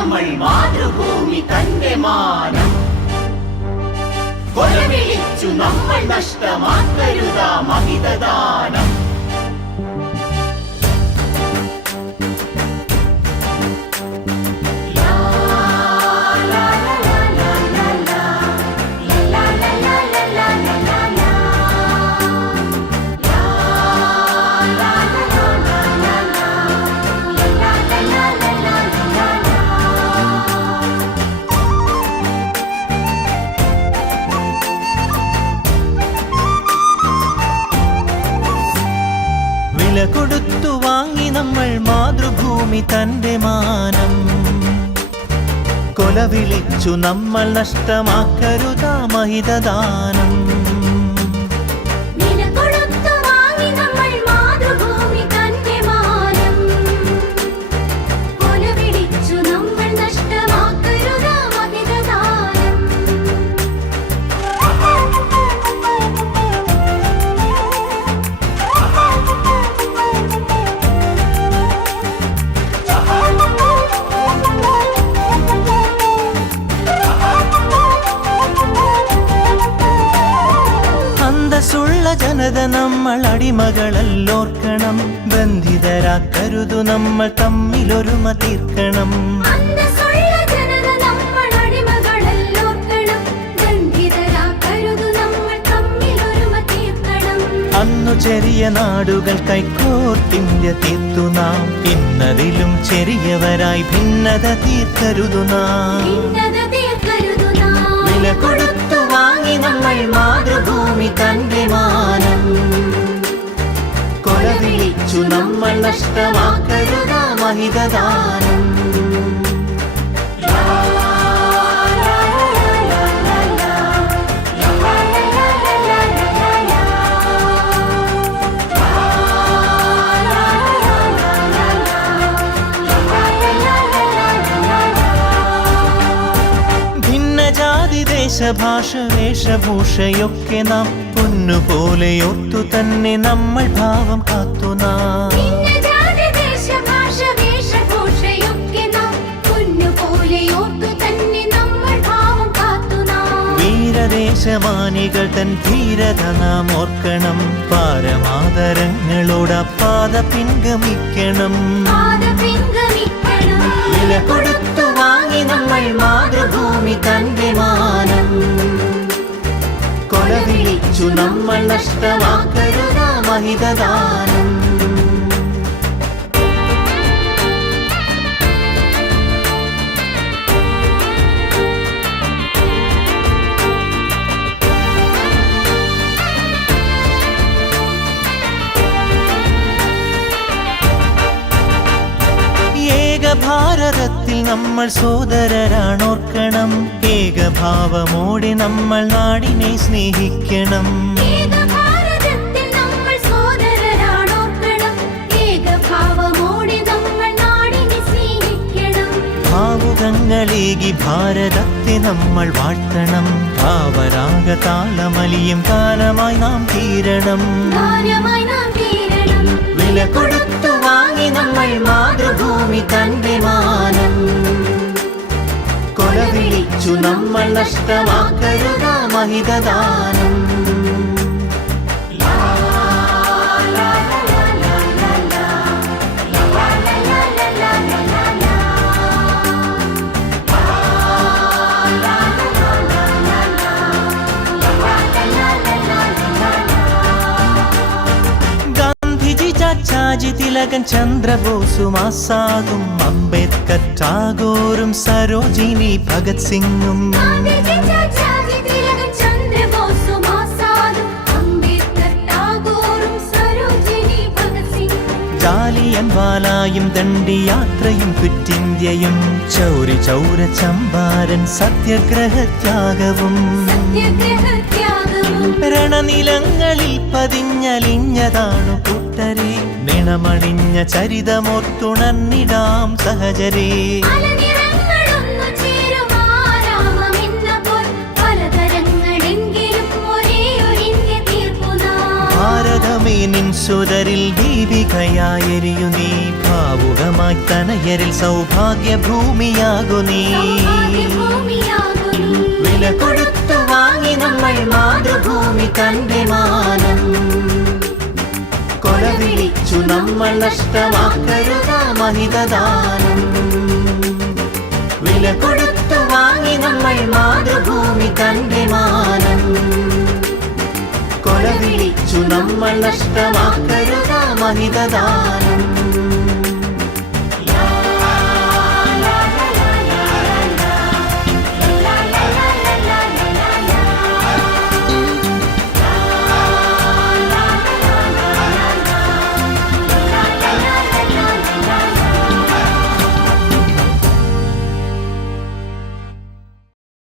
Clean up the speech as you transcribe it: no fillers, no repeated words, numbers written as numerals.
നമ്മൾ മാതൃഭൂമി തന്റെ മാനം കൊലവിളിച്ചു നമ്മൾ നഷ്ടമാക്കരുതാ മഹിതദാനം. വില കൊടുത്തു വാങ്ങി നമ്മൾ മാതൃഭൂമി തന്റെ മാനം കൊലവിളിച്ചു നമ്മൾ നഷ്ടമാക്കരുതാ മഹിതദാനം. അന്തസ്സുള്ള ജനത നമ്മൾ അടിമകളല്ലോർക്കണം, ബന്ധിതരാക്കരുതു നമ്മൾ തമ്മിലൊരുമ തീർക്കണം. അന്നു ചെറിയ നാടുകൾ കൈക്കോർത്തിന്ത്യ തീർത്തു നാം, ഇന്നതിലും ചെറിയവരായി ഭിന്നത തീർക്കരുതു നാം. വില കൊടുത്തു വാങ്ങി നമ്മൾ മാതൃഭൂമി തന്റെ മാനം കൊലവിളിച്ചു നമ്മൾ നഷ്ടമാക്കരുതാ മഹിതദാനം. ദേശഭാഷ വേഷഭൂഷയൊക്കെ നാം പൊന്നുപോലെ ഓർത്തു തന്നെ നമ്മൾ ഭാവം കാത്തു നാം. വീരദേശമാനികൾ തൻ ധീരത നാം ഓർക്കണം, പാരമാദരങ്ങളോട് പാത പിൻഗമിക്കണം. വില കൊടുത്തു വാങ്ങി നമ്മൾ മാതൃഭൂമി തന്റെ മാനം കൊലവിളിച്ചു നമ്മൾ നഷ്ടമാക്കരുതാ മഹിതദാനം. ഭാരതത്തിൽ നമ്മൾ സോദരരാണോർക്കണം, ഏകഭാവമോടെ നമ്മൾ നാടിനെ സ്നേഹിക്കണം. ഭാവുകങ്ങളേകി ഭാരതത്തെ നമ്മൾ വാഴ്ത്തണം, ഭാവരാഗ താളമലിയും ഗാനമായി നാം തീരണം. വില കൊടുത്തു വാങ്ങി നമ്മൾ മാതൃഭൂമി തന്റെ മാനം കൊലവിളിച്ചു നമ്മൾ നഷ്ടമാക്കരുതാ മഹിതദാനം. ചാചി തിലകൻ ചന്ദ്രബോസും ആസാദും അംബേദ്കർ ടാഗോറും സരോജിനി ഭഗത് സിംഗും ജാലിയൻവാലായും ദണ്ഡിയാത്രയും ക്വിറ്റിന്ത്യയും ചൗരി ചൗര ചമ്പാരൻ സത്യാഗ്രഹത്യാഗവും രണനിലങ്ങളിൽ പതിഞ്ഞലിഞ്ഞതാണു കൂട്ടരെ, നിണമണിഞ്ഞ ചരിതമോർത്തുണർന്നിടാം സഹചരേ. ഭാരതമേ ഭാവുകമായി നിൻ സുതരിൽ ദീപികയായെരിയു നീ ഭാവുകമായി തനയരിൽ സൗഭാഗ്യ ഭൂമിയാകു നീ വില കൊടുത്തു വാങ്ങി നമ്മൾ മാതൃഭൂമി തന്റെ മാനം കൊല വിളിച്ചു നമ്മൾ നഷ്ടമാക്കരുത മഹിതദാനം വില കൊടുത്തു വാങ്ങി നമ്മൾ മാതൃഭൂമി തന്റെ മാനം കൊല വിളിച്ചു നമ്മൾ നഷ്ടമാക്കരുത മഹിതദാനം